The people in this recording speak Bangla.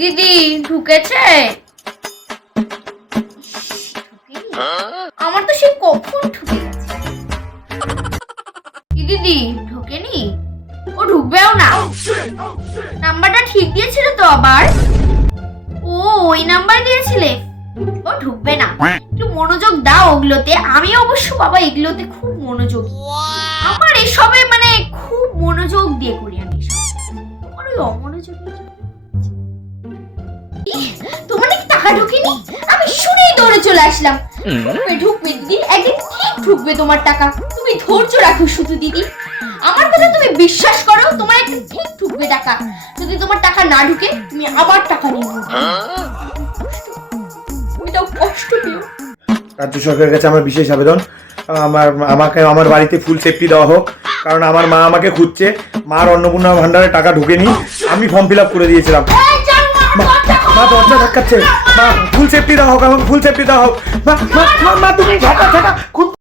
দিদি ঢুকেছে? আমার তো সে কখন ঢুকে গেছে। দিদি ঢোকেনি? ও ঢুকবেও না। নাম্বারটা ঠিক দিয়েছিল তো আবার? ও ওই নাম্বার দিয়েছিলে? ও ঢুকবে না। একটু মনোযোগ দাও ওগুলোতে। আমি অবশ্য বাবা এগুলোতে খুব মনোযোগ, আমার এসবে মানে খুব মনোযোগ দিয়ে করি আমি এসব। তোমার ওই অমনোযোগ। তোমার নাকি টাকা ঢোকেনি? আমি শুনেই দৌড়ে চলে আসলাম। ঢুকবে দিদি, একদিন ঠিক ঢুকবে তোমার টাকা। তুমি ধৈর্য রাখো শুধু দিদি, আমার কথা তুমি বিশ্বাস করো, তোমার একদিন ঠিক ঢুকবে টাকা। যদি তোমার টাকা না ঢুকে তুমি আবার টাকা নিয়ে নেবে। তুমি তো কষ্ট পেও। রাজ্য সরকারের কাছে আমার বিশেষ আবেদন, আমাকে আমার বাড়িতে ফুল সেফটি দেওয়া হোক, কারণ আমার মা আমাকে খুঁজছে। মার অন্নপূর্ণা ভান্ডারে টাকা ঢোকেনি, আমি ফর্ম ফিল আপ করে দিয়েছিলাম। মা দরজা ধাক্কাচ্ছে, মা ফুল সেফটি দেওয়া হোক, আমাকে ফুল সেফটি দেওয়া হোক। মা তুমি